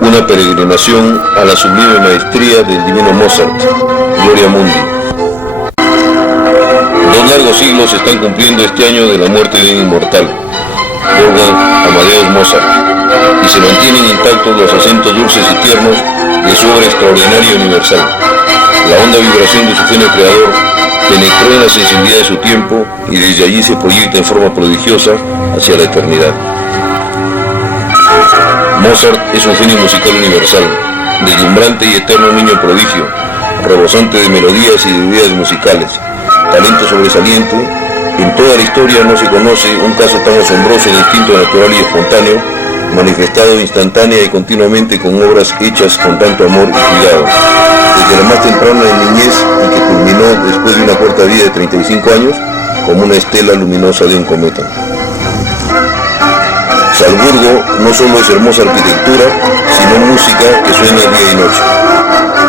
Una peregrinación a la sublime maestría del divino Mozart, Gloria Mundi. 2 largos siglos se están cumpliendo este año de la muerte de un inmortal, Wolfgang Amadeus Mozart, y se mantienen intactos los acentos dulces y tiernos de su obra extraordinaria y universal. La honda vibración de su genio creador penetró en la sensibilidad de su tiempo y desde allí se proyecta en forma prodigiosa hacia la eternidad. Mozart es un genio musical universal, deslumbrante y eterno niño prodigio, rebosante de melodías y de ideas musicales, talento sobresaliente. En toda la historia no se conoce un caso tan asombroso de instinto natural y espontáneo, manifestado instantánea y continuamente con obras hechas con tanto amor y cuidado. Desde la más temprana niñez y que culminó después de una corta vida de 35 años, como una estela luminosa de un cometa. Salzburgo no solo es hermosa arquitectura, sino música que suena día y noche.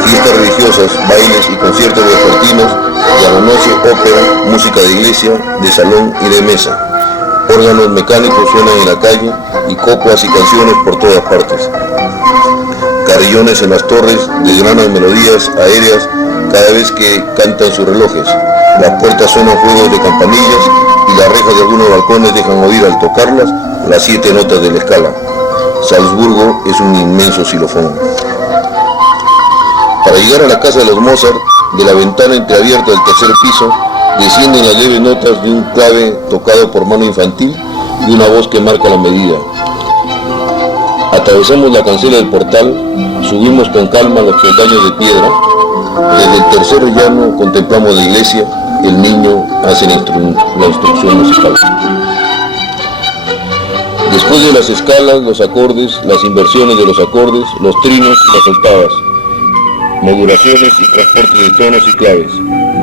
Fiestas religiosas, bailes y conciertos vespertinos, y a la noche ópera, música de iglesia, de salón y de mesa. Órganos mecánicos suenan en la calle y coplas y canciones por todas partes. Carrillones en las torres desgranan melodías aéreas cada vez que cantan sus relojes. Las puertas suenan juegos de campanillas y las rejas de algunos balcones dejan oír al tocarlas las 7 notas de la escala. Salzburgo es un inmenso xilofón. Para llegar a la casa de los Mozart, de la ventana entreabierta del tercer piso, descienden las leves notas de un clave tocado por mano infantil y una voz que marca la medida. Atravesamos la cancela del portal, subimos con calma los peldaños de piedra. Desde el tercer llano contemplamos la iglesia, el niño hace la instrucción musical. Después de las escalas, los acordes, las inversiones de los acordes, los trinos y las octavas, modulaciones y transportes de tonos y claves,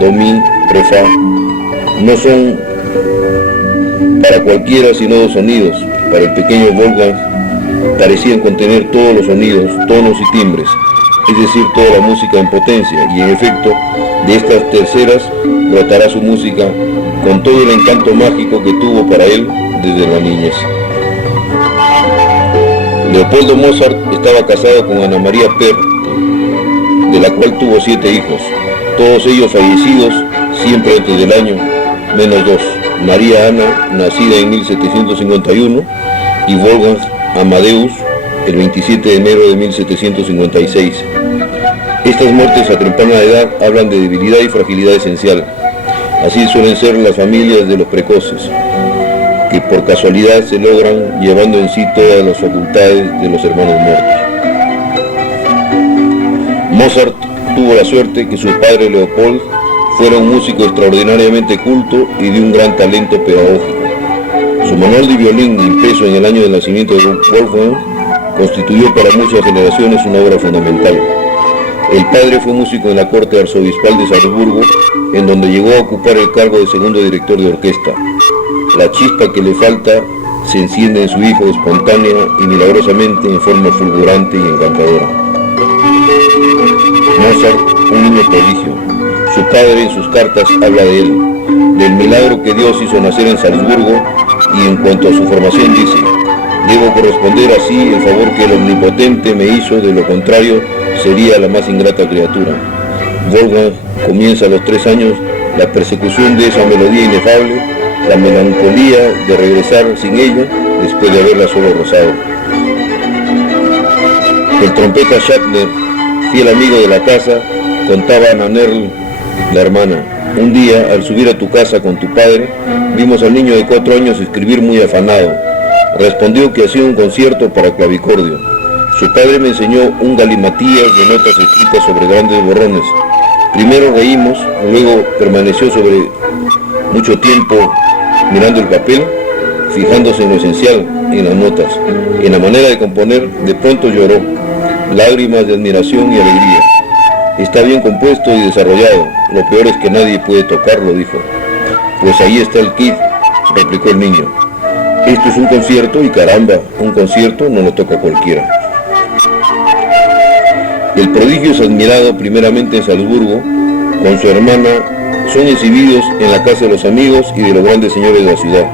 do, mi, re, fa, no son para cualquiera sino 2 sonidos. Para el pequeño Wolfgang parecían contener todos los sonidos, tonos y timbres, es decir, toda la música en potencia, y en efecto, de estas terceras brotará su música con todo el encanto mágico que tuvo para él desde la niñez. Leopoldo Mozart estaba casado con Ana María Perl, de la cual tuvo 7 hijos, todos ellos fallecidos siempre antes del año, menos 2, María Ana, nacida en 1751, y Wolfgang Amadeus, el 27 de enero de 1756. Estas muertes a temprana edad hablan de debilidad y fragilidad esencial. Así suelen ser las familias de los precoces, que por casualidad se logran llevando en sí todas las facultades de los hermanos muertos. Mozart tuvo la suerte que su padre Leopold fuera un músico extraordinariamente culto y de un gran talento pedagógico. Su manual de violín, impreso en el año del nacimiento de Wolfgang, constituyó para muchas generaciones una obra fundamental. El padre fue músico en la corte arzobispal de Salzburgo, en donde llegó a ocupar el cargo de segundo director de orquesta. La chispa que le falta se enciende en su hijo espontánea y milagrosamente en forma fulgurante y encantadora. Mozart, un niño prodigio. Su padre en sus cartas habla de él, del milagro que Dios hizo nacer en Salzburgo, y en cuanto a su formación dice: debo corresponder así el favor que el Omnipotente me hizo, de lo contrario sería la más ingrata criatura. Wolfgang comienza a los 3 años la persecución de esa melodía inefable, la melancolía de regresar sin ella después de haberla solo rozado. El trompeta Schattner, fiel amigo de la casa, contaba a Nannerl, la hermana: un día, al subir a tu casa con tu padre, vimos al niño de 4 años escribir muy afanado. Respondió que hacía un concierto para clavicordio. Su padre me enseñó un galimatías de notas escritas sobre grandes borrones. Primero reímos, luego permaneció sobre mucho tiempo mirando el papel, fijándose en lo esencial, en las notas, en la manera de componer. De pronto lloró, lágrimas de admiración y alegría. Está bien compuesto y desarrollado, lo peor es que nadie puede tocarlo, dijo. Pues ahí está el kit, replicó el niño. Esto es un concierto y caramba, un concierto no lo toca cualquiera. El prodigio es admirado primeramente en Salzburgo. Con su hermana son exhibidos en la casa de los amigos y de los grandes señores de la ciudad.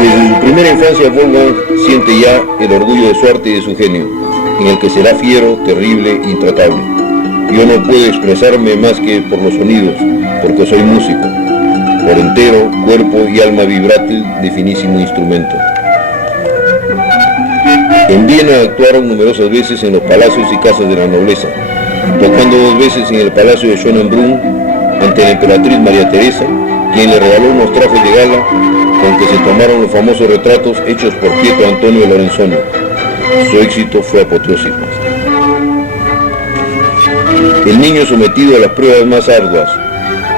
Desde su primera infancia, Wolfgang siente ya el orgullo de su arte y de su genio, en el que será fiero, terrible, intratable. Yo no puedo expresarme más que por los sonidos, porque soy músico, por entero, cuerpo y alma vibrátil de finísimo instrumento. En Viena actuaron numerosas veces en los palacios y casas de la nobleza, tocando 2 veces en el palacio de Schönbrunn ante la emperatriz María Teresa, quien le regaló unos trajes de gala con que se tomaron los famosos retratos hechos por Pietro Antonio Lorenzoni. Su éxito fue apoteósico. El niño sometido a las pruebas más arduas,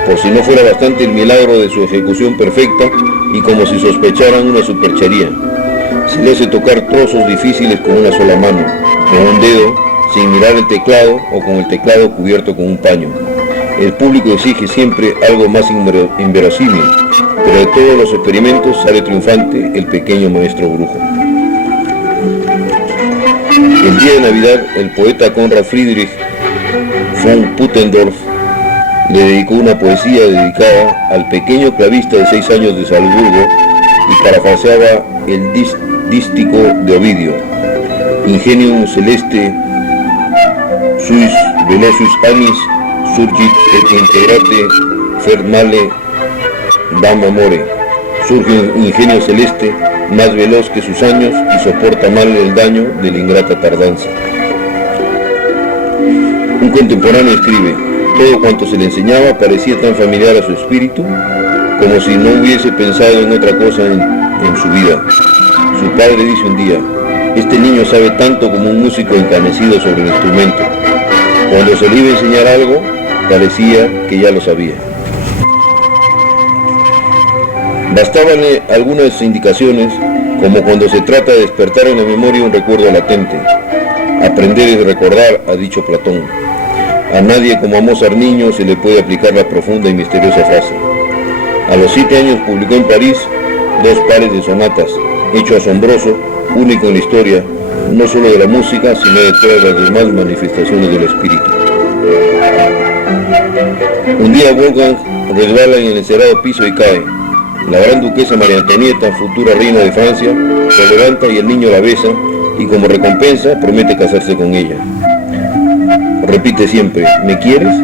por si no fuera bastante el milagro de su ejecución perfecta y como si sospecharan una superchería. Se le hace tocar trozos difíciles con una sola mano, con un dedo, sin mirar el teclado o con el teclado cubierto con un paño. El público exige siempre algo más inverosímil, pero de todos los experimentos sale triunfante el pequeño maestro brujo. El día de Navidad, el poeta Conrad Friedrich von Puttendorf le dedicó una poesía dedicada al pequeño clavista de 6 años de Salzburgo y parafraseaba el dístico de Ovidio: Ingenium celeste suis velocis annis surgit et integrate fermale dam amore. Surge un ingenio celeste más veloz que sus años y soporta mal el daño de la ingrata tardanza. Un contemporáneo escribe: todo cuanto se le enseñaba parecía tan familiar a su espíritu como si no hubiese pensado en otra cosa en su vida. Su padre dice un día: este niño sabe tanto como un músico encanecido sobre el instrumento. Cuando se le iba a enseñar algo, parecía que ya lo sabía. Bastábanle algunas indicaciones, como cuando se trata de despertar en la memoria un recuerdo latente. Aprender es recordar, ha dicho Platón. A nadie como a Mozart niño se le puede aplicar la profunda y misteriosa frase. A los 7 años publicó en París 2 pares de sonatas, hecho asombroso, único en la historia, no solo de la música, sino de todas las demás manifestaciones del espíritu. Un día Wolfgang resbala en el encerado piso y cae. La gran duquesa María Antonieta, futura reina de Francia, se levanta y el niño la besa y como recompensa promete casarse con ella. Repite siempre: ¿me quieres?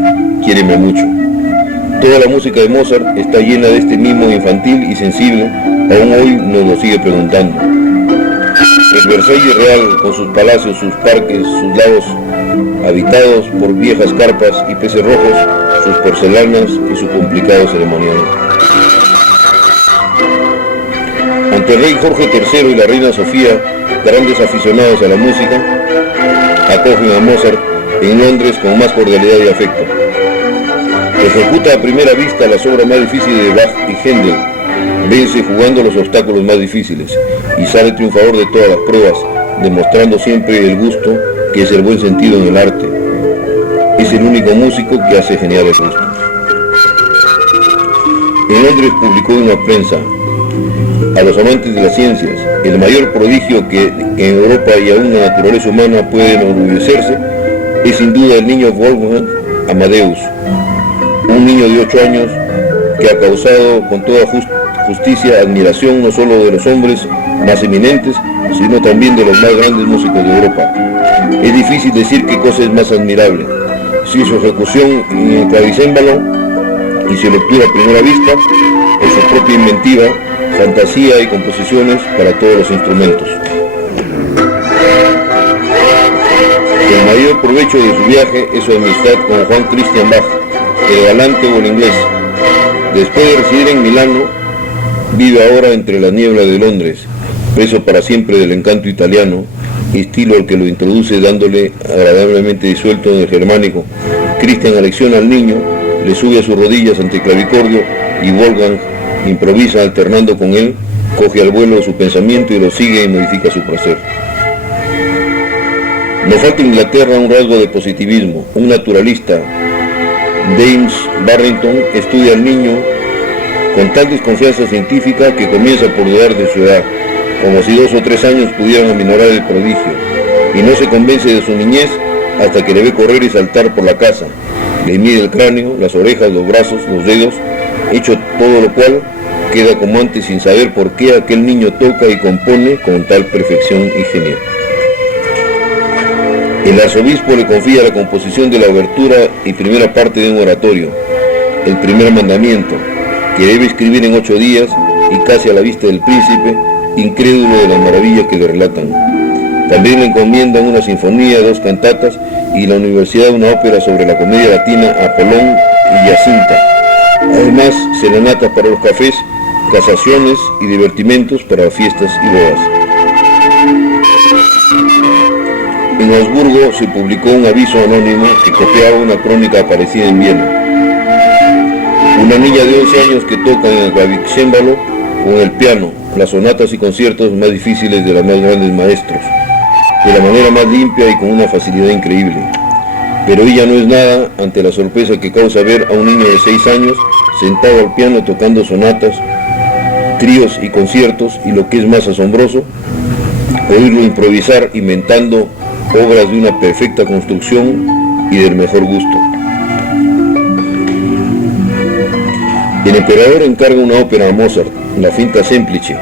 Quiéreme mucho. Toda la música de Mozart está llena de este mimo infantil y sensible, aún hoy nos lo sigue preguntando. El Versalles real, con sus palacios, sus parques, sus lagos habitados por viejas carpas y peces rojos, sus porcelanas y su complicado ceremonial. Ante el rey Jorge III y la reina Sofía, grandes aficionados a la música, acogen a Mozart en Londres con más cordialidad y afecto. Ejecuta a primera vista las obras más difíciles de Bach y Händel, vence jugando los obstáculos más difíciles y sale triunfador de todas las pruebas, demostrando siempre el gusto que es el buen sentido en el arte. Es el único músico que hace genial el gusto. En Londres publicó en la prensa: a los amantes de las ciencias, el mayor prodigio que en Europa y aún la naturaleza humana puede enorgullecerse es sin duda el niño Wolfgang Amadeus, un niño de 8 años que ha causado con toda justicia admiración no solo de los hombres más eminentes, sino también de los más grandes músicos de Europa. Es difícil decir qué cosa es más admirable, si su ejecución en el clavicémbalo y su lectura a primera vista, o su propia inventiva, fantasía y composiciones para todos los instrumentos. El mayor provecho de su viaje es su amistad con Juan Christian Bach, el galante o el inglés. Después de residir en Milano, vive ahora entre las nieblas de Londres, preso para siempre del encanto italiano, estilo al que lo introduce dándole agradablemente disuelto en el germánico. Christian alecciona al niño, le sube a sus rodillas ante el clavicordio y Wolfgang improvisa alternando con él, coge al vuelo su pensamiento y lo sigue y modifica su placer. No falta en Inglaterra un rasgo de positivismo. Un naturalista, James Barrington, estudia al niño con tal desconfianza científica que comienza por dudar de su edad, como si 2 o 3 años pudieran aminorar el prodigio, y no se convence de su niñez hasta que le ve correr y saltar por la casa. Le mide el cráneo, las orejas, los brazos, los dedos, hecho todo lo cual queda como antes sin saber por qué aquel niño toca y compone con tal perfección y genio. El arzobispo le confía la composición de la obertura y primera parte de un oratorio, el primer mandamiento, que debe escribir en 8 días y casi a la vista del príncipe, incrédulo de las maravillas que le relatan. También le encomiendan una sinfonía, 2 cantatas y la universidad una ópera sobre la comedia latina Apolón y Jacinta. Además, serenatas para los cafés, casaciones y divertimentos para fiestas y bodas. En Augsburgo se publicó un aviso anónimo que copiaba una crónica aparecida en Viena. Una niña de 11 años que toca en el clavicémbalo con el piano, las sonatas y conciertos más difíciles de los más grandes maestros, de la manera más limpia y con una facilidad increíble. Pero ella no es nada ante la sorpresa que causa ver a un niño de 6 años sentado al piano tocando sonatas, tríos y conciertos, y lo que es más asombroso, oírlo improvisar inventando obras de una perfecta construcción y del mejor gusto. El emperador encarga una ópera a Mozart, la Finta Semplice,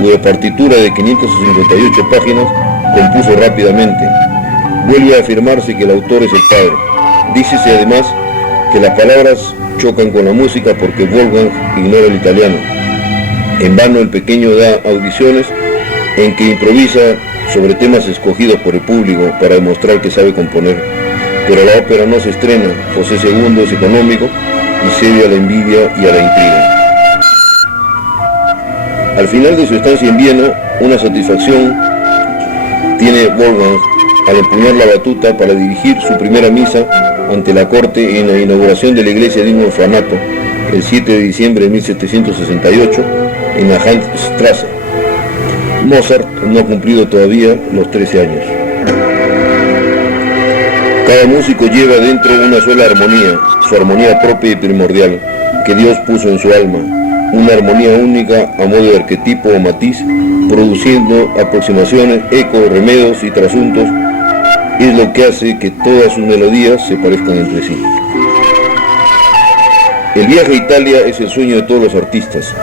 cuya partitura de 558 páginas compuso rápidamente. Vuelve a afirmarse que el autor es el padre. Dícese además que las palabras chocan con la música porque Wolfgang ignora el italiano. En vano el pequeño da audiciones en que improvisa sobre temas escogidos por el público para demostrar que sabe componer. Pero la ópera no se estrena, José II es económico y cede a la envidia y a la intriga. Al final de su estancia en Viena, una satisfacción tiene Wolfgang al empuñar la batuta para dirigir su primera misa ante la corte en la inauguración de la iglesia de un orfanato el 7 de diciembre de 1768 en la Handstrasse. Mozart no ha cumplido todavía los 13 años. Cada músico lleva dentro una sola armonía, su armonía propia y primordial, que Dios puso en su alma, una armonía única a modo de arquetipo o matiz, produciendo aproximaciones, ecos, remedios y trasuntos, es lo que hace que todas sus melodías se parezcan entre sí. El viaje a Italia es el sueño de todos los artistas.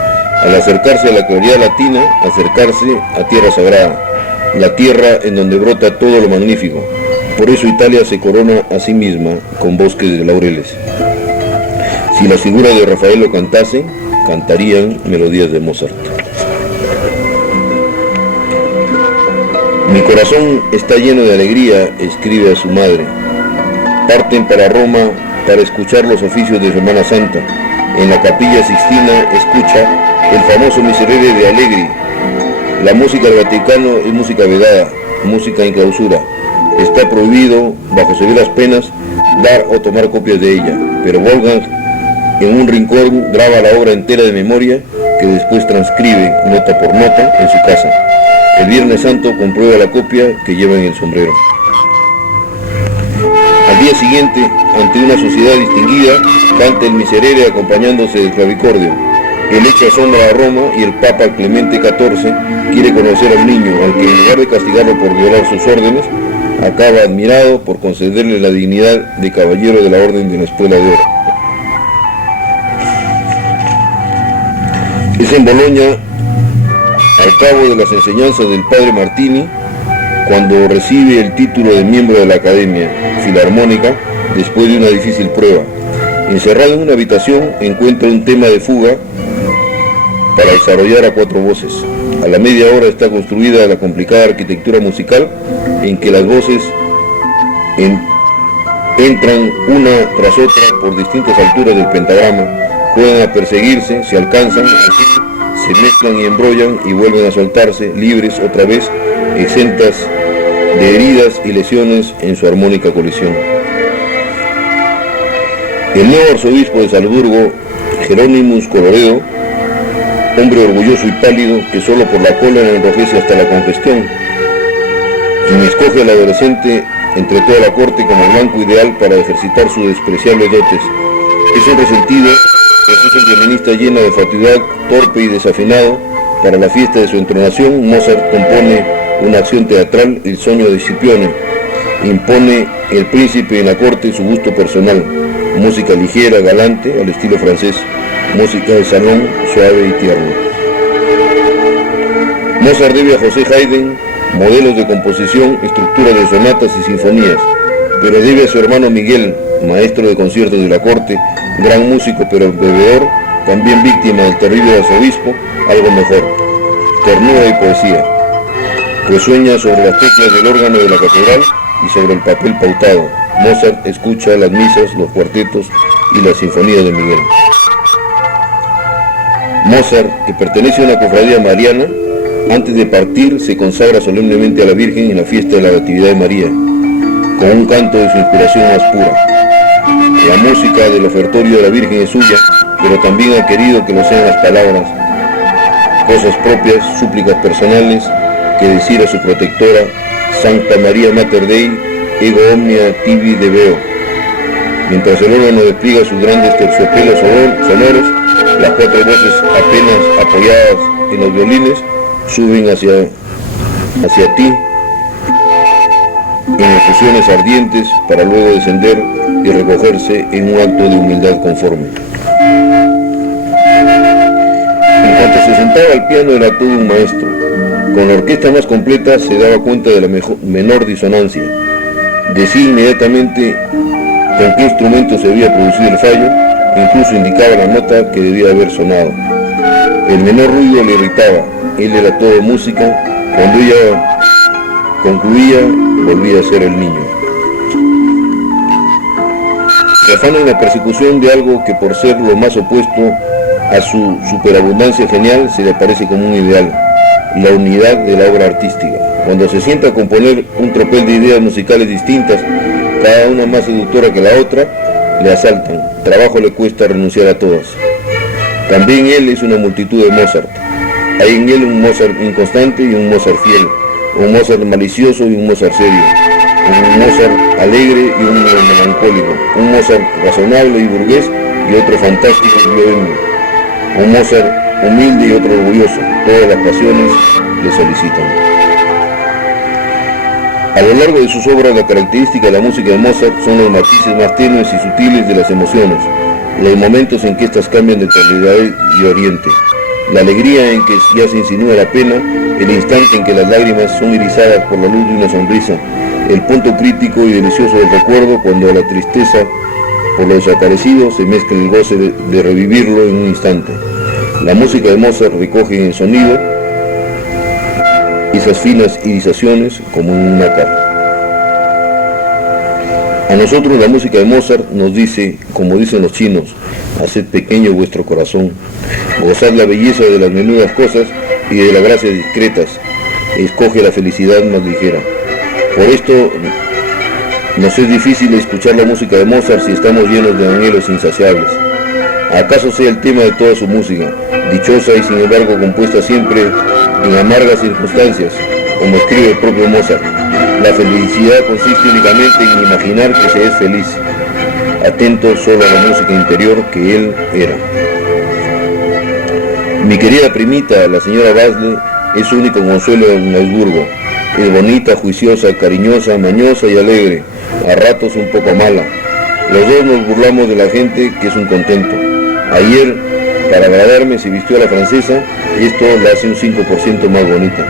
Al acercarse a la claridad latina, acercarse a tierra sagrada, la tierra en donde brota todo lo magnífico. Por eso Italia se corona a sí misma con bosques de laureles. Si las figuras de Rafael lo cantasen, cantarían melodías de Mozart. Mi corazón está lleno de alegría, escribe a su madre. Parten para Roma para escuchar los oficios de Semana Santa. En la Capilla Sixtina escucha el famoso Miserere de Allegri. La música del Vaticano es música vedada, música en clausura. Está prohibido, bajo severas penas, dar o tomar copias de ella, pero Wolfgang en un rincón graba la obra entera de memoria que después transcribe nota por nota en su casa. El Viernes Santo comprueba la copia que lleva en el sombrero. Al día siguiente, ante una sociedad distinguida, canta el Miserere acompañándose del clavicordio. El hecho asombra a Roma y el Papa Clemente XIV quiere conocer al niño, al que en lugar de castigarlo por violar sus órdenes, acaba admirado por concederle la dignidad de caballero de la Orden de la Espuela de Oro. Es en Bolonia, al cabo de las enseñanzas del padre Martini, cuando recibe el título de miembro de la Academia Filarmónica después de una difícil prueba. Encerrado en una habitación, encuentra un tema de fuga para desarrollar a 4 voces. A la media hora está construida la complicada arquitectura musical en que las voces entran una tras otra por distintas alturas del pentagrama, juegan a perseguirse, se alcanzan, así se mezclan y embrollan y vuelven a soltarse, libres otra vez, exentas de heridas y lesiones en su armónica colisión. El nuevo arzobispo de Salzburgo, Jerónimo Colloredo, hombre orgulloso y pálido que solo por la cólera enrojece hasta la congestión, quien escoge al adolescente entre toda la corte como blanco ideal para ejercitar sus despreciables dotes. Es un resentido, es un violinista lleno de fatuidad, torpe y desafinado. Para la fiesta de su entronación, Mozart compone una acción teatral, El sueño de Scipione. Impone el príncipe en la corte su gusto personal, música ligera, galante, al estilo francés. música de salón suave y tierna. Mozart debe a José Haydn modelos de composición, estructura de sonatas y sinfonías, pero debe a su hermano Miguel, maestro de conciertos de la corte, gran músico pero bebedor, también víctima del terrible arzobispo, algo mejor, ternura y poesía, pues sueña sobre las teclas del órgano de la catedral y sobre el papel pautado. Mozart escucha las misas, los cuartetos y las sinfonías de Miguel. Mozart, que pertenece a una cofradía mariana, antes de partir se consagra solemnemente a la Virgen en la fiesta de la Natividad de María, con un canto de su inspiración más pura. La música del ofertorio de la Virgen es suya, pero también ha querido que lo sean las palabras, cosas propias, súplicas personales, que decir a su protectora, Sancta María Mater Dei, ego omnia tibi debeo. Mientras el órgano despliega sus grandes terciopelos sonoros, las cuatro voces apenas apoyadas en los violines suben hacia ti en efusiones ardientes para luego descender y recogerse en un acto de humildad conforme. En cuanto se sentaba al piano era todo un maestro. Con la orquesta más completa se daba cuenta de la menor disonancia. Decía inmediatamente con qué instrumento se había producido el fallo, e incluso indicaba la nota que debía haber sonado. El menor ruido le irritaba, él era todo música, cuando ella concluía, volvía a ser el niño. Se afana en la persecución de algo que por ser lo más opuesto a su superabundancia genial se le parece como un ideal, la unidad de la obra artística. Cuando se sienta a componer un tropel de ideas musicales distintas, cada una más seductora que la otra, le asaltan. Trabajo le cuesta renunciar a todas. También él es una multitud de Mozart. Hay en él un Mozart inconstante y un Mozart fiel, un Mozart malicioso y un Mozart serio, un Mozart alegre y un melancólico, un Mozart razonable y burgués y otro fantástico y bohemio, un Mozart humilde y otro orgulloso. Todas las pasiones le solicitan. A lo largo de sus obras, la característica de la música de Mozart son los matices más tenues y sutiles de las emociones, los momentos en que éstas cambian de tonalidad y oriente, la alegría en que ya se insinúa la pena, el instante en que las lágrimas son irisadas por la luz de una sonrisa, el punto crítico y delicioso del recuerdo cuando a la tristeza por lo desaparecido se mezcla el goce de revivirlo en un instante. La música de Mozart recoge en el sonido esas finas irisaciones como en un nácar. A nosotros la música de Mozart nos dice, como dicen los chinos, haced pequeño vuestro corazón, gozad la belleza de las menudas cosas y de las gracias discretas, escoge la felicidad más ligera. Por esto nos es difícil escuchar la música de Mozart si estamos llenos de anhelos insaciables. ¿Acaso sea el tema de toda su música, dichosa y sin embargo compuesta siempre en amargas circunstancias, como escribe el propio Mozart? La felicidad consiste únicamente en imaginar que se es feliz, atento solo a la música interior que él era. Mi querida primita, la señora Basle, es su único consuelo en Augsburgo. Es bonita, juiciosa, cariñosa, mañosa y alegre, a ratos un poco mala. Los dos nos burlamos de la gente, que es un contento. Ayer, para agradarme, se vistió a la francesa, y esto la hace un 5% más bonita.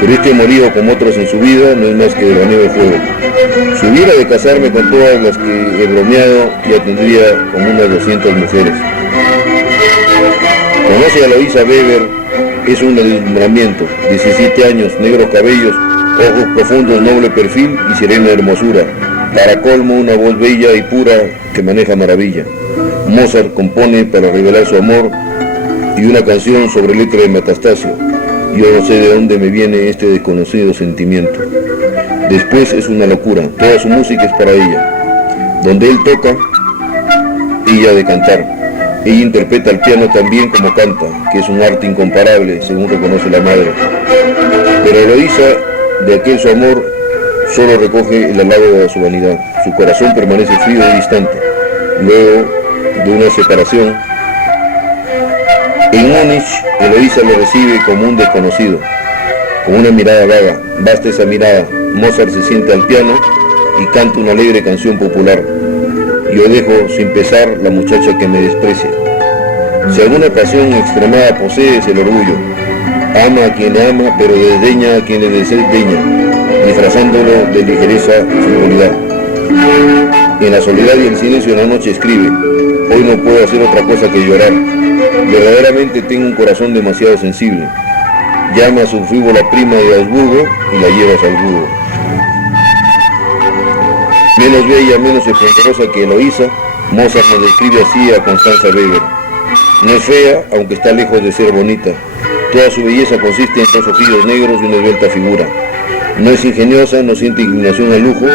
Pero este amorío, como otros en su vida, no es más que veraneo de fuego. Si hubiera de casarme con todas las que he bromeado, ya tendría como unas 200 mujeres. Conoce a Loisa Weber, es un deslumbramiento, 17 años, negros cabellos, ojos profundos, noble perfil y serena hermosura. Para colmo, una voz bella y pura que maneja maravilla. Mozart compone para revelar su amor y una canción sobre letra de Metastasio. Yo no sé de dónde me viene este desconocido sentimiento. Después es una locura, toda su música es para ella. Donde él toca, ella ha de cantar. Ella interpreta al piano tan bien como canta, que es un arte incomparable, según reconoce la madre. Pero Eloísa, de aquel su amor, solo recoge el halago de su vanidad. Su corazón permanece frío y distante. Luego de una separación, en Múnich, Eloísa lo recibe como un desconocido, con una mirada vaga. Basta esa mirada. Mozart se sienta al piano y canta una alegre canción popular. Yo dejo sin pesar la muchacha que me desprecia. Si alguna pasión extremada posee, es el orgullo. Ama a quien le ama, pero desdeña a quien le desdeña, disfrazándolo de ligereza y frivolidad. En la soledad y el silencio de la noche escribe: hoy no puedo hacer otra cosa que llorar. Verdaderamente tengo un corazón demasiado sensible. Llama a su frívola prima de Augsburgo y la lleva a Salzburgo. Menos bella, menos esplendorosa que Eloísa, Mozart nos describe así a Constanza Weber. No es fea, aunque está lejos de ser bonita. Toda su belleza consiste en dos ojillos negros y una esbelta figura. No es ingeniosa, no siente inclinación al lujo,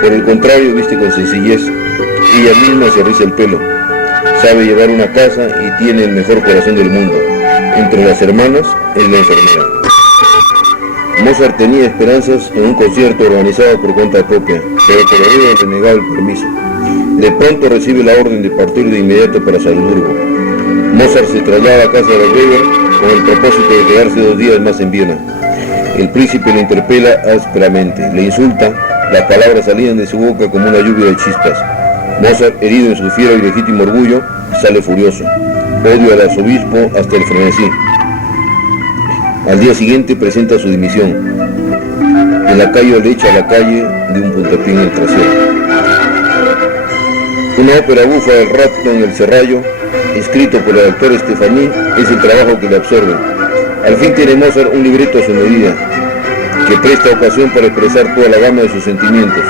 por el contrario viste con sencillez. Ella misma se riza el pelo. Sabe llevar una casa y tiene el mejor corazón del mundo. Entre las hermanas es la enfermera. Mozart tenía esperanzas en un concierto organizado por cuenta propia, pero por haber renegado el permiso. De pronto recibe la orden de partir de inmediato para Salzburgo. Mozart se traslada a casa de Weber con el propósito de quedarse 2 días más en Viena. El príncipe le interpela ásperamente, le insulta, las palabras salían de su boca como una lluvia de chispas. Mozart, herido en su fiero y legítimo orgullo, sale furioso. Odio al arzobispo hasta el frenesí. Al día siguiente presenta su dimisión. El lacayo le echa a la calle de un puntapié en el trasero. Una ópera bufa del Ratto en el Serrallo, escrito por el actor Stefani, es el trabajo que le absorbe. Al fin tiene Mozart un libreto a su medida, que presta ocasión para expresar toda la gama de sus sentimientos,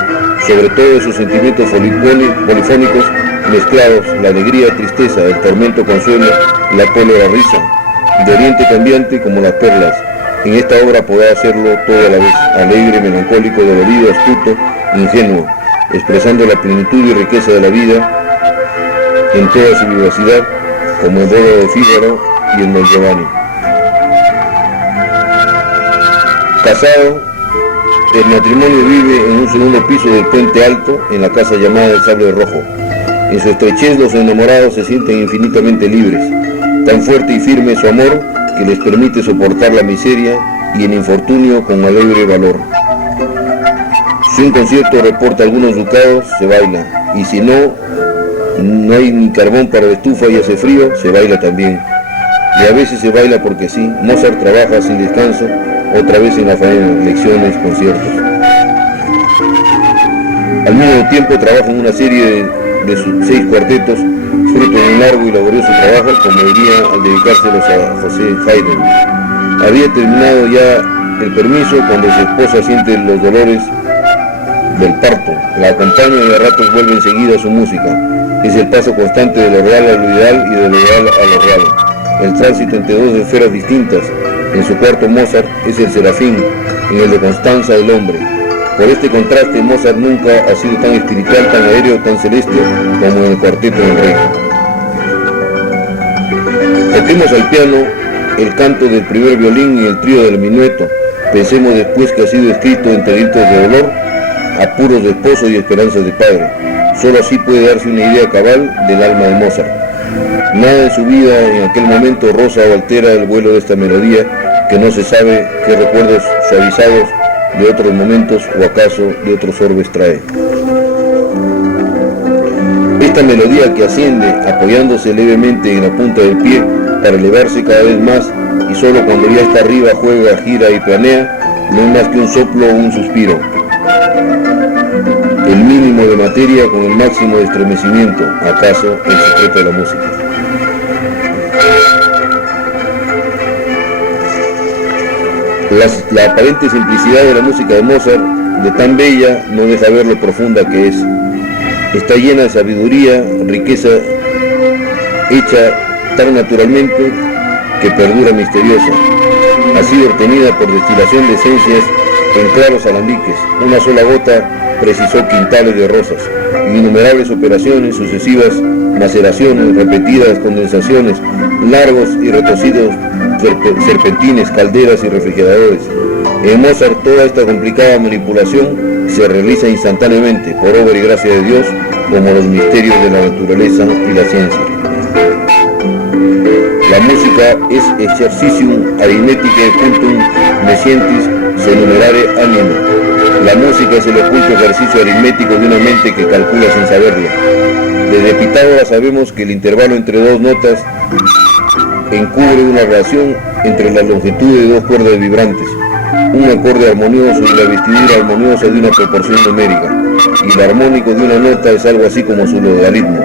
sobre todo de sus sentimientos polifónicos mezclados, la alegría, tristeza, el tormento, consuelo, la cólera, risa, de oriente cambiante como las perlas. En esta obra podrá hacerlo todo a la vez, alegre, melancólico, dolorido, astuto, ingenuo, expresando la plenitud y riqueza de la vida en toda su vivacidad, como en Boda de Fígaro y en Don Giovanni. Casado, el matrimonio vive en un segundo piso del Puente Alto, en la casa llamada El Sable Rojo. En su estrechez los enamorados se sienten infinitamente libres. Tan fuerte y firme es su amor que les permite soportar la miseria y el infortunio con alegre valor. Si un concierto reporta algunos ducados, se baila, y si no hay ni carbón para la estufa y hace frío, se baila también. Y a veces se baila porque sí. Mozart trabaja sin descanso, otra vez en la faena, lecciones, conciertos. Al mismo tiempo trabaja en una serie de sus 6 cuartetos, fruto de un largo y laborioso trabajo, como diría al dedicárselos a José Haydn. Había terminado ya el permiso cuando su esposa siente los dolores del parto. La acompaña y a ratos vuelve enseguida a su música. Es el paso constante de lo real a lo ideal y de lo ideal a lo real. El tránsito entre 2 esferas distintas. En su cuarto Mozart es el serafín, en el de Constanza el hombre. Por este contraste, Mozart nunca ha sido tan espiritual, tan aéreo, tan celeste como en el cuarteto del rey. Toquemos al piano el canto del primer violín y el trío del minueto. Pensemos después que ha sido escrito entre gritos de dolor, apuros de esposo y esperanzas de padre. Solo así puede darse una idea cabal del alma de Mozart. Nada en su vida en aquel momento roza o altera el vuelo de esta melodía, que no se sabe qué recuerdos suavizados de otros momentos o acaso de otros orbes trae. Esta melodía que asciende apoyándose levemente en la punta del pie para elevarse cada vez más, y solo cuando ya está arriba juega, gira y planea, no es más que un soplo o un suspiro. El mínimo de materia con el máximo de estremecimiento, acaso el secreto de la música. La aparente simplicidad de la música de Mozart, de tan bella, no deja ver lo profunda que es. Está llena de sabiduría, riqueza, hecha tan naturalmente que perdura misteriosa. Ha sido obtenida por destilación de esencias en claros alambiques. Una sola gota precisó quintales de rosas. Innumerables operaciones, sucesivas maceraciones, repetidas condensaciones, largos y retorcidos serpentines, calderas y refrigeradores. En Mozart toda esta complicada manipulación se realiza instantáneamente, por obra y gracia de Dios, como los misterios de la naturaleza y la ciencia. La música es exercitium aritmeticae puntum nescientis se numerare animo. La música es el oculto ejercicio aritmético de una mente que calcula sin saberlo. Desde Pitágoras sabemos que el intervalo entre dos notas encubre una relación entre la longitud de dos cuerdas vibrantes, un acorde armonioso y la vestidura armoniosa de una proporción numérica, y el armónico de una nota es algo así como su logaritmo.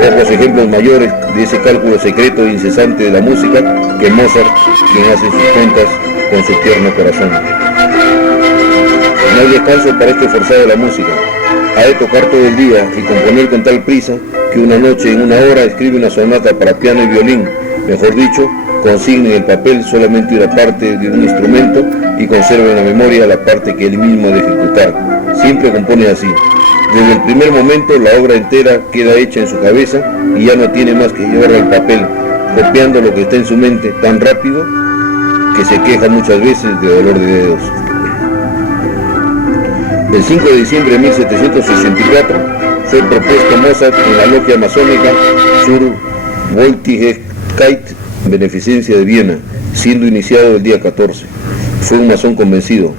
Pocos ejemplos mayores de ese cálculo secreto e incesante de la música que Mozart, quien hace sus cuentas con su tierno corazón. No hay descanso para este forzado de la música. Ha de tocar todo el día y componer con tal prisa que una noche en una hora escribe una sonata para piano y violín, mejor dicho, consigna en el papel solamente una parte de un instrumento y conserva en la memoria la parte que él mismo ha de ejecutar. Siempre compone así. Desde el primer momento la obra entera queda hecha en su cabeza y ya no tiene más que llevarla al papel, copiando lo que está en su mente tan rápido que se queja muchas veces de dolor de dedos. El 5 de diciembre de 1764 fue propuesto Mozart en la logia masónica Zur Wohltätigkeit, beneficencia de Viena, siendo iniciado el día 14. Fue un masón convencido.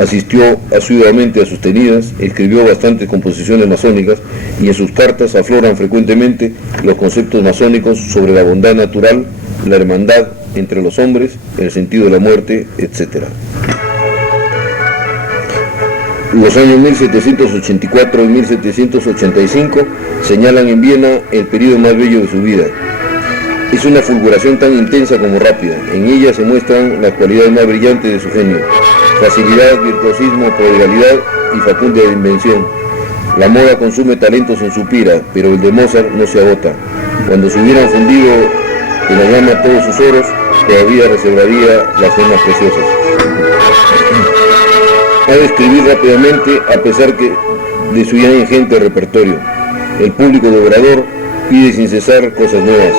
Asistió asiduamente a sus tenidas, escribió bastantes composiciones masónicas y en sus cartas afloran frecuentemente los conceptos masónicos sobre la bondad natural, la hermandad entre los hombres, el sentido de la muerte, etc. Los años 1784 y 1785 señalan en Viena el periodo más bello de su vida. Es una fulguración tan intensa como rápida. En ella se muestran las cualidades más brillantes de su genio: facilidad, virtuosismo, prodigalidad y facundia de invención. La moda consume talentos en su pira, pero el de Mozart no se agota. Cuando se hubieran fundido en la llama todos sus oros, todavía reservaría las gemas preciosas. Ha de escribir rápidamente a pesar de su ya ingente repertorio. El público de Obrador pide sin cesar cosas nuevas.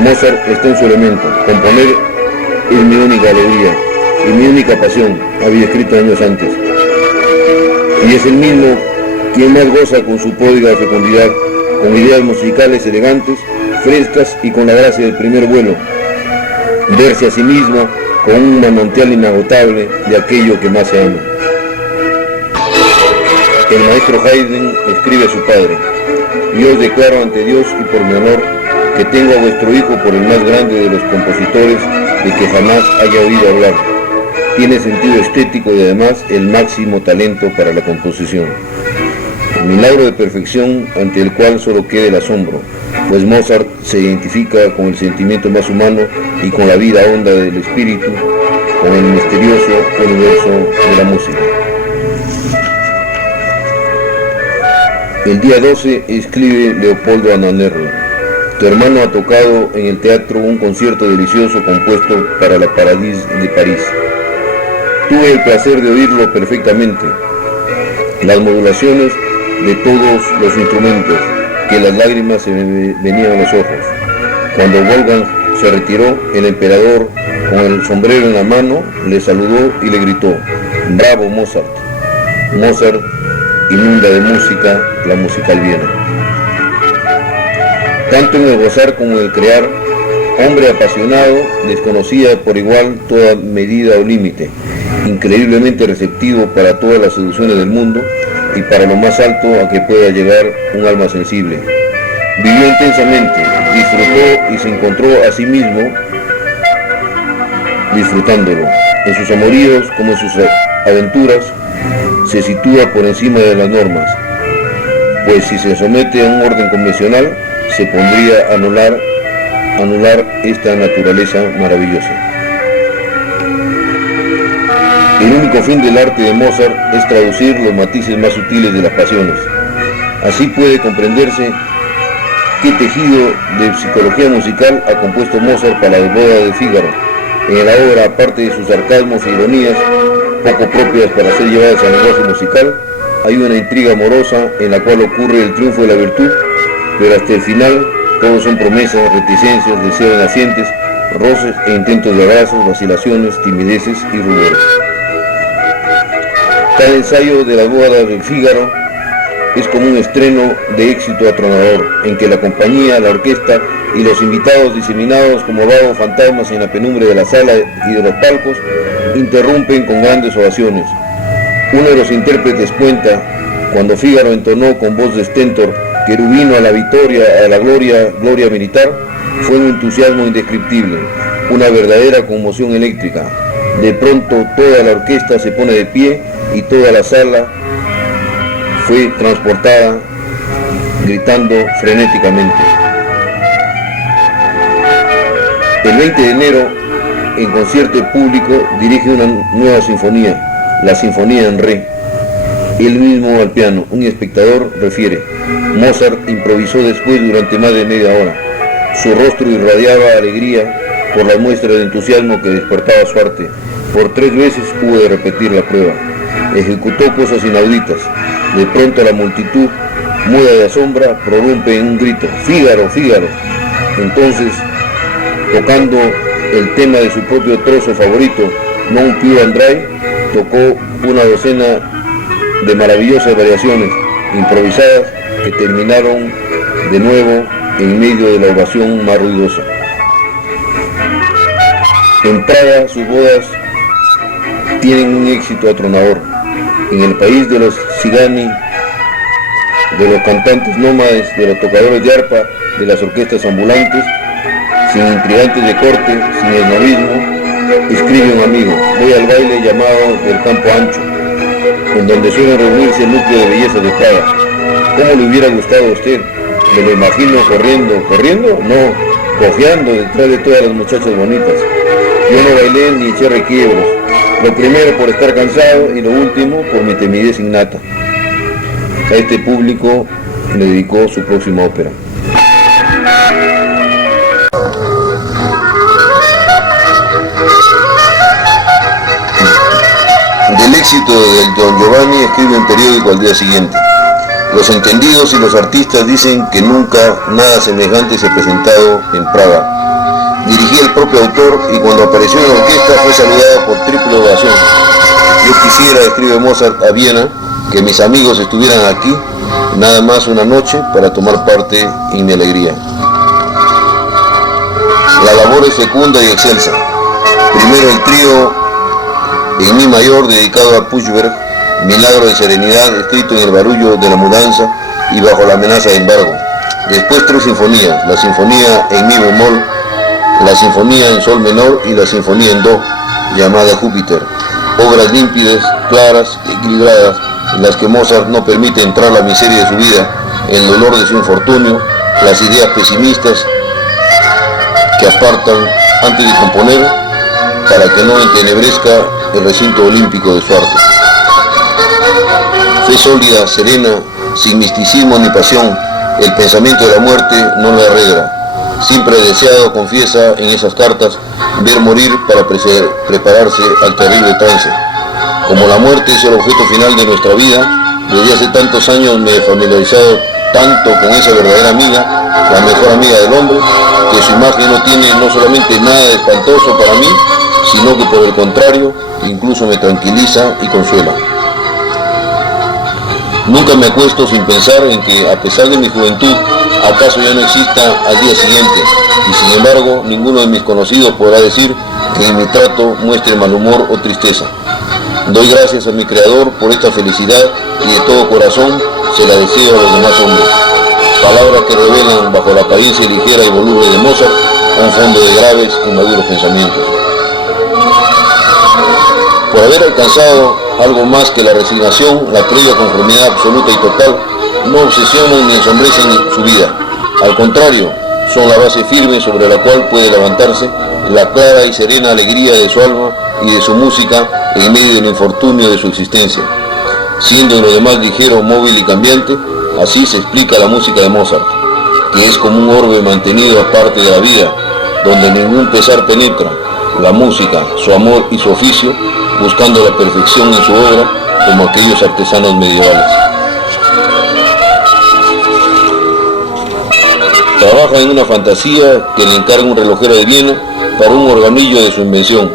Mozart está en su elemento. Componer es mi única alegría y mi única pasión, había escrito años antes. Y es el mismo quien más goza con su pródiga fecundidad, con ideas musicales elegantes, frescas y con la gracia del primer vuelo. Verse a sí mismo con un manantial inagotable de aquello que más se ama. El maestro Haydn escribe a su padre: yo os declaro ante Dios y por mi honor que tengo a vuestro hijo por el más grande de los compositores de que jamás haya oído hablar. Tiene sentido estético y además el máximo talento para la composición. Milagro de perfección ante el cual solo queda el asombro, pues Mozart se identifica con el sentimiento más humano y con la vida honda del espíritu, con el misterioso universo de la música. El día 12 escribe Leopoldo a Nannerl: tu hermano ha tocado en el teatro un concierto delicioso compuesto para la Paradis de París. Tuve el placer de oírlo perfectamente. Las modulaciones de todos los instrumentos, que las lágrimas se me venían a los ojos. Cuando Wolfgang se retiró, el emperador, con el sombrero en la mano, le saludó y le gritó: ¡bravo, Mozart! Mozart inunda de música la musical Viena. Tanto en el gozar como en el crear, hombre apasionado, desconocía por igual toda medida o límite, increíblemente receptivo para todas las seducciones del mundo y para lo más alto a que pueda llegar un alma sensible. Vivió intensamente, disfrutó y se encontró a sí mismo disfrutándolo. En sus amoríos como en sus aventuras se sitúa por encima de las normas, pues si se somete a un orden convencional se pondría a anular esta naturaleza maravillosa. El único fin del arte de Mozart es traducir los matices más sutiles de las pasiones. Así puede comprenderse qué tejido de psicología musical ha compuesto Mozart para la boda de Fígaro. En la obra, aparte de sus sarcasmos e ironías, poco propias para ser llevadas al lenguaje musical, hay una intriga amorosa en la cual ocurre el triunfo de la virtud, pero hasta el final todos son promesas, reticencias, deseos nacientes, roces e intentos de abrazos, vacilaciones, timideces y rubores. Cada ensayo de las bodas de Fígaro es como un estreno de éxito atronador, en que la compañía, la orquesta y los invitados diseminados como vagos fantasmas en la penumbre de la sala y de los palcos, interrumpen con grandes ovaciones. Uno de los intérpretes cuenta, cuando Fígaro entonó con voz de stentor Querubino a la victoria, a la gloria, gloria militar, fue un entusiasmo indescriptible, una verdadera conmoción eléctrica. De pronto toda la orquesta se pone de pie y toda la sala fue transportada gritando frenéticamente. El 20 de enero, en concierto público, dirige una nueva sinfonía, la Sinfonía en Re. Él mismo al piano. Un espectador refiere: Mozart improvisó después durante más de media hora. Su rostro irradiaba alegría por las muestras de entusiasmo que despertaba su arte. Por 3 veces hubo de repetir la prueba. Ejecutó cosas inauditas. De pronto la multitud, muda de asombro, prorrumpe en un grito: ¡Fígaro, Fígaro! Entonces, tocando el tema de su propio trozo favorito, Non più andrai, tocó una docena de maravillosas variaciones improvisadas que terminaron de nuevo en medio de la ovación más ruidosa. En Praga sus bodas tienen un éxito atronador. En el país de los cigani, de los cantantes nómades, de los tocadores de arpa, de las orquestas ambulantes, sin intrigantes de corte, sin esnovismo, escribe un amigo: voy al baile llamado del Campo Ancho, en donde suelen reunirse el núcleo de belleza de Praga. ¿Cómo le hubiera gustado a usted? Me lo imagino corriendo, no, cojeando detrás de todas las muchachas bonitas. Yo no bailé ni eché requiebros, lo primero por estar cansado y lo último por mi timidez innata. A este público le dedicó su próxima ópera. Del éxito del Don Giovanni escribe un periódico al día siguiente: los entendidos y los artistas dicen que nunca nada semejante se ha presentado en Praga. Dirigía el propio autor y cuando apareció en la orquesta fue saludado por triple ovación. Yo quisiera, escribe Mozart a Viena, que mis amigos estuvieran aquí nada más una noche para tomar parte en mi alegría. La labor es fecunda y excelsa. Primero el trío en mi mayor dedicado a Puchberg, Milagro de Serenidad, escrito en el barullo de la mudanza y bajo la amenaza de embargo. Después 3 sinfonías: la sinfonía en mi bemol, la sinfonía en sol menor y la sinfonía en do, llamada Júpiter. Obras límpidas, claras y equilibradas, en las que Mozart no permite entrar la miseria de su vida, el dolor de su infortunio, las ideas pesimistas que apartan antes de componer, para que no entenebrezca el recinto olímpico de su arte. Fe sólida, serena, sin misticismo ni pasión, el pensamiento de la muerte no la arregla. Siempre deseado, confiesa en esas cartas, ver morir para prepararse al terrible trance. Como la muerte es el objeto final de nuestra vida, desde hace tantos años me he familiarizado tanto con esa verdadera amiga, la mejor amiga del hombre, que su imagen no tiene no solamente nada de espantoso para mí, sino que por el contrario, incluso me tranquiliza y consuela. Nunca me acuesto sin pensar en que, a pesar de mi juventud, acaso ya no exista al día siguiente, y sin embargo, ninguno de mis conocidos podrá decir que en mi trato muestre mal humor o tristeza. Doy gracias a mi Creador por esta felicidad y de todo corazón se la deseo a los demás hombres. Palabras que revelan, bajo la apariencia ligera y voluble de Mozart, un fondo de graves y maduros pensamientos. Por haber alcanzado algo más que la resignación, la previa conformidad absoluta y total, no obsesionan ni ensombrecen su vida. Al contrario, son la base firme sobre la cual puede levantarse la clara y serena alegría de su alma y de su música en medio del infortunio de su existencia. Siendo en lo demás ligero, móvil y cambiante, así se explica la música de Mozart, que es como un orbe mantenido aparte de la vida, donde ningún pesar penetra. La música, su amor y su oficio, buscando la perfección en su obra, como aquellos artesanos medievales. Trabaja en una fantasía que le encarga un relojero de Viena para un organillo de su invención,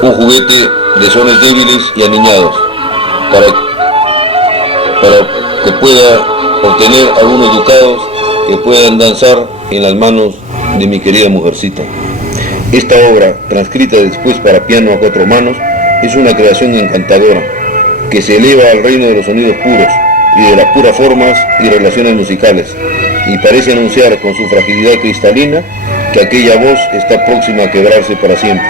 un juguete de sones débiles y aniñados, para que pueda obtener algunos ducados que puedan danzar en las manos de mi querida mujercita. Esta obra, transcrita después para piano a 4 manos, es una creación encantadora, que se eleva al reino de los sonidos puros y de las puras formas y relaciones musicales, y parece anunciar con su fragilidad cristalina que aquella voz está próxima a quebrarse para siempre.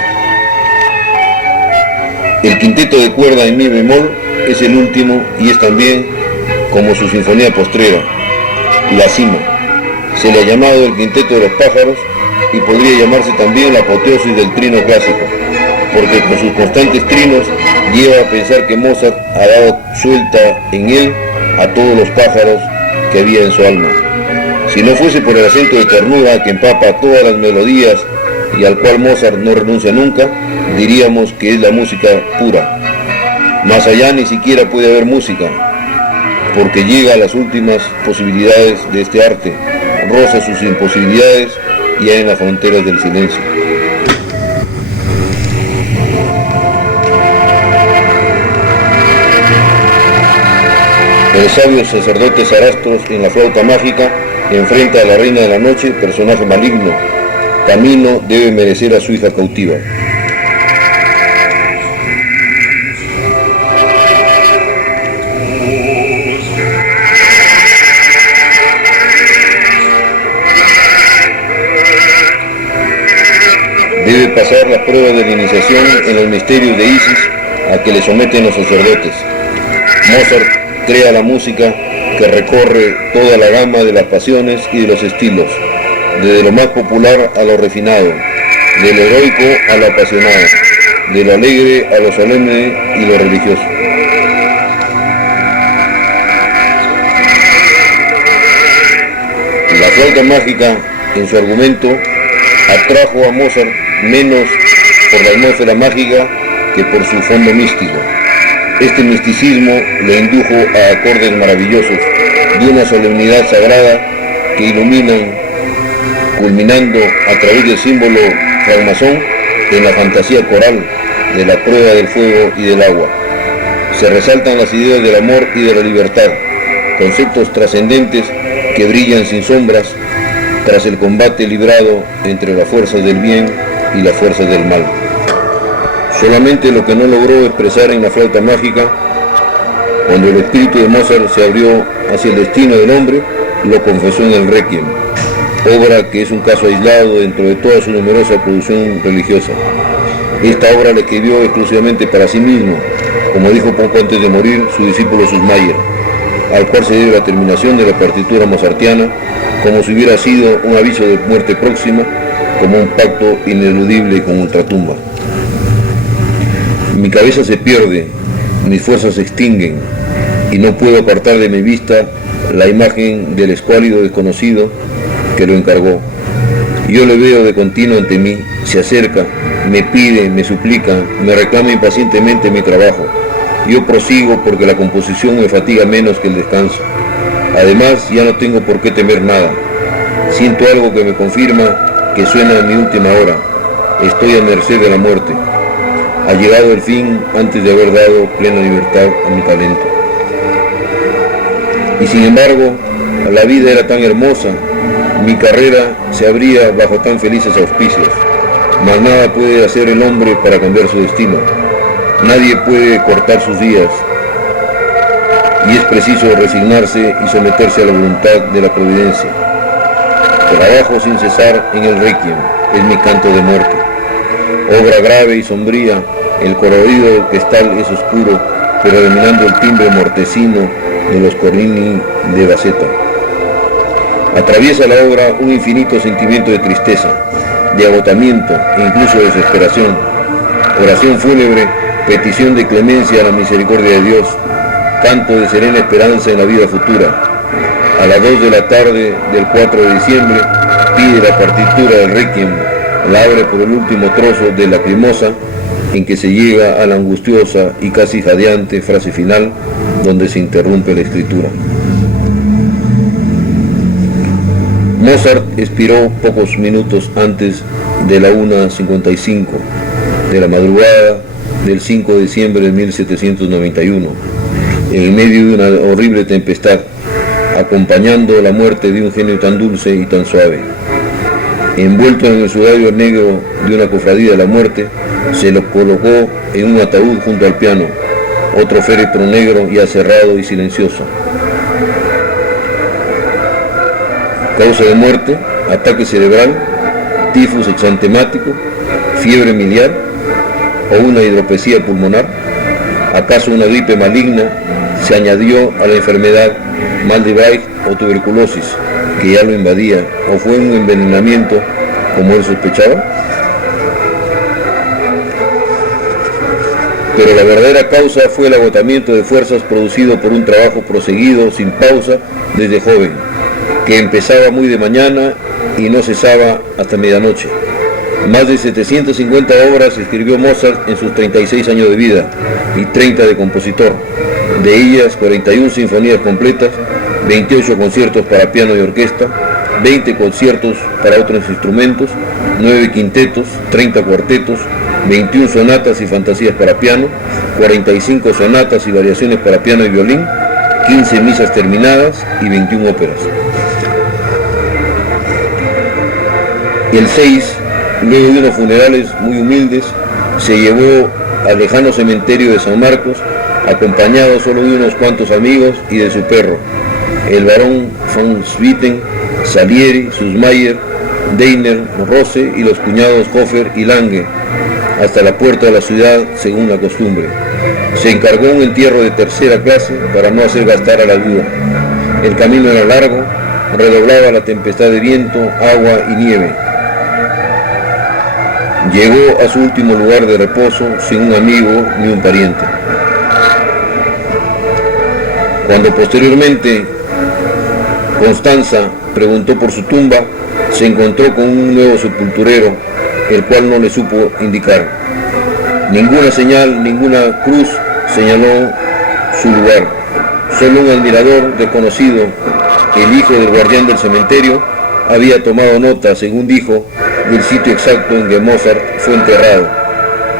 El quinteto de cuerda en mi bemol es el último y es también, como su sinfonía postrera, la cima. Se le ha llamado el quinteto de los pájaros y podría llamarse también la apoteosis del trino clásico, porque con sus constantes trinos lleva a pensar que Mozart ha dado suelta en él a todos los pájaros que había en su alma. Si no fuese por el acento de ternura que empapa todas las melodías y al cual Mozart no renuncia nunca, diríamos que es la música pura. Más allá ni siquiera puede haber música, porque llega a las últimas posibilidades de este arte, roza sus imposibilidades ya en las fronteras del silencio. El sabio sacerdote Sarastros en la flauta mágica enfrenta a la reina de la noche, personaje maligno. Camino debe merecer a su hija cautiva. Debe pasar la prueba de la iniciación en los misterios de Isis a que le someten los sacerdotes. Mozart crea la música que recorre toda la gama de las pasiones y de los estilos, desde lo más popular a lo refinado, de lo heroico a lo apasionado, de lo alegre a lo solemne y lo religioso. La flauta mágica, en su argumento, atrajo a Mozart menos por la atmósfera mágica que por su fondo místico. Este misticismo le indujo a acordes maravillosos de una solemnidad sagrada que iluminan, culminando a través del símbolo francmasón en la fantasía coral de la prueba del fuego y del agua. Se resaltan las ideas del amor y de la libertad, conceptos trascendentes que brillan sin sombras tras el combate librado entre las fuerzas del bien y las fuerzas del mal. Solamente lo que no logró expresar en la flauta mágica, cuando el espíritu de Mozart se abrió hacia el destino del hombre, lo confesó en el Requiem, obra que es un caso aislado dentro de toda su numerosa producción religiosa. Esta obra la escribió exclusivamente para sí mismo, como dijo poco antes de morir su discípulo Sussmayer, al cual se debe la terminación de la partitura mozartiana, como si hubiera sido un aviso de muerte próxima, como un pacto ineludible con ultratumba. Mi cabeza se pierde, mis fuerzas se extinguen, y no puedo apartar de mi vista la imagen del escuálido desconocido que lo encargó. Yo le veo de continuo ante mí, se acerca, me pide, me suplica, me reclama impacientemente mi trabajo. Yo prosigo porque la composición me fatiga menos que el descanso. Además, ya no tengo por qué temer nada. Siento algo que me confirma que suena en mi última hora. Estoy a merced de la muerte. Ha llegado el fin antes de haber dado plena libertad a mi talento. Y sin embargo, la vida era tan hermosa, mi carrera se abría bajo tan felices auspicios. Mas nada puede hacer el hombre para cambiar su destino. Nadie puede cortar sus días. Y es preciso resignarse y someterse a la voluntad de la providencia. Trabajo sin cesar en el Requiem, es mi canto de muerte. Obra grave y sombría, el colorido orquestal es oscuro, predominando el timbre mortecino de los cornini de Gaceta. Atraviesa la obra un infinito sentimiento de tristeza, de agotamiento e incluso de desesperación. Oración fúnebre, petición de clemencia a la misericordia de Dios, canto de serena esperanza en la vida futura. A las 2 de la tarde del 4 de diciembre pide la partitura del Requiem, la abre por el último trozo de Lacrimosa, en que se llega a la angustiosa y casi jadeante frase final, donde se interrumpe la escritura. Mozart expiró pocos minutos antes de la 1:55 de la madrugada del 5 de diciembre de 1791, en medio de una horrible tempestad, acompañando la muerte de un genio tan dulce y tan suave. Envuelto en el sudario negro de una cofradía de la muerte, se lo colocó en un ataúd junto al piano, otro féretro negro ya cerrado y silencioso. Causa de muerte: ataque cerebral, tifus exantemático, fiebre miliar o una hidropesía pulmonar. ¿Acaso una gripe maligna se añadió a la enfermedad, mal de Bright o tuberculosis que ya lo invadía, o fue un envenenamiento como él sospechaba? Pero la verdadera causa fue el agotamiento de fuerzas producido por un trabajo proseguido sin pausa desde joven, que empezaba muy de mañana y no cesaba hasta medianoche. Más de 750 obras escribió Mozart en sus 36 años de vida y 30 de compositor, de ellas 41 sinfonías completas, 28 conciertos para piano y orquesta, 20 conciertos para otros instrumentos, 9 quintetos, 30 cuartetos, 21 sonatas y fantasías para piano, 45 sonatas y variaciones para piano y violín, 15 misas terminadas y 21 óperas. El 6, luego de unos funerales muy humildes, se llevó al lejano cementerio de San Marcos, acompañado solo de unos cuantos amigos y de su perro, el barón von Swieten, Salieri, Sussmayer, Deiner, Rose y los cuñados Hofer y Lange, hasta la puerta de la ciudad según la costumbre. Se encargó un entierro de tercera clase para no hacer gastar a la viuda. El camino era largo, redoblaba la tempestad de viento, agua y nieve. Llegó a su último lugar de reposo sin un amigo ni un pariente. Cuando posteriormente Constanza preguntó por su tumba, se encontró con un nuevo sepulturero, el cual no le supo indicar. Ninguna señal, ninguna cruz señaló su lugar. Solo un admirador desconocido, el hijo del guardián del cementerio, había tomado nota, según dijo, del sitio exacto en que Mozart fue enterrado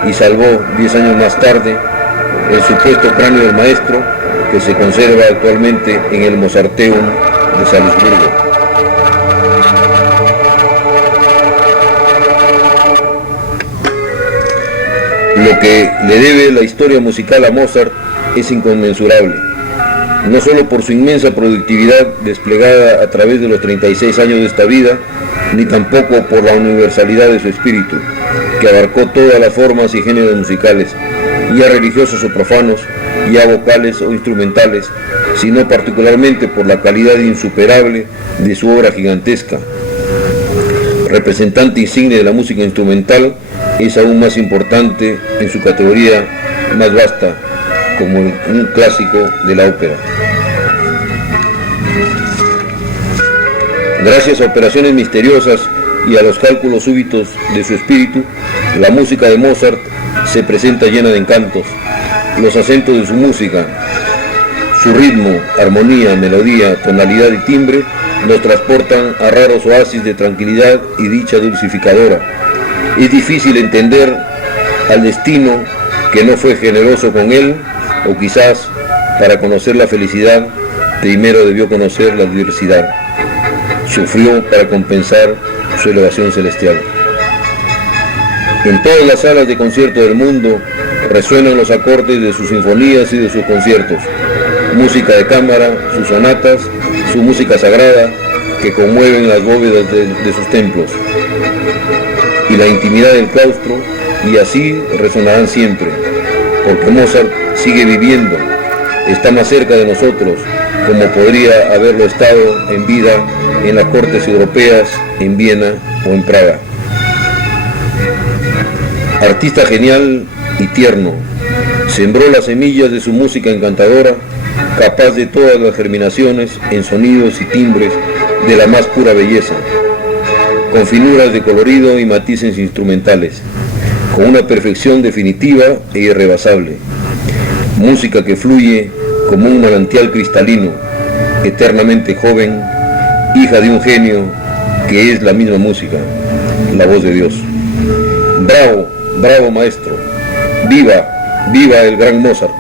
y salvó 10 años más tarde el supuesto cráneo del maestro, que se conserva actualmente en el Mozarteum de Salzburgo. Lo que le debe la historia musical a Mozart es inconmensurable, no solo por su inmensa productividad desplegada a través de los 36 años de esta vida, ni tampoco por la universalidad de su espíritu, que abarcó todas las formas y géneros musicales, ya religiosos o profanos, ya vocales o instrumentales, sino particularmente por la calidad insuperable de su obra gigantesca. Representante insigne de la música instrumental, es aún más importante en su categoría más vasta, como un clásico de la ópera. Gracias a operaciones misteriosas y a los cálculos súbitos de su espíritu, la música de Mozart se presenta llena de encantos. Los acentos de su música, su ritmo, armonía, melodía, tonalidad y timbre nos transportan a raros oasis de tranquilidad y dicha dulcificadora. Es difícil entender al destino que no fue generoso con él, o quizás para conocer la felicidad primero debió conocer la adversidad. Sufrió para compensar su elevación celestial. En todas las salas de concierto del mundo resuenan los acordes de sus sinfonías y de sus conciertos, música de cámara, sus sonatas, su música sagrada que conmueven las bóvedas de sus templos y la intimidad del claustro, y así resonarán siempre, porque Mozart sigue viviendo, está más cerca de nosotros, como podría haberlo estado en vida en las cortes europeas, en Viena o en Praga. Artista genial y tierno, sembró las semillas de su música encantadora, capaz de todas las germinaciones en sonidos y timbres de la más pura belleza, con finuras de colorido y matices instrumentales, con una perfección definitiva e irrebasable. Música que fluye como un manantial cristalino, eternamente joven, hija de un genio que es la misma música, la voz de Dios. Bravo, bravo maestro, viva, viva el gran Mozart.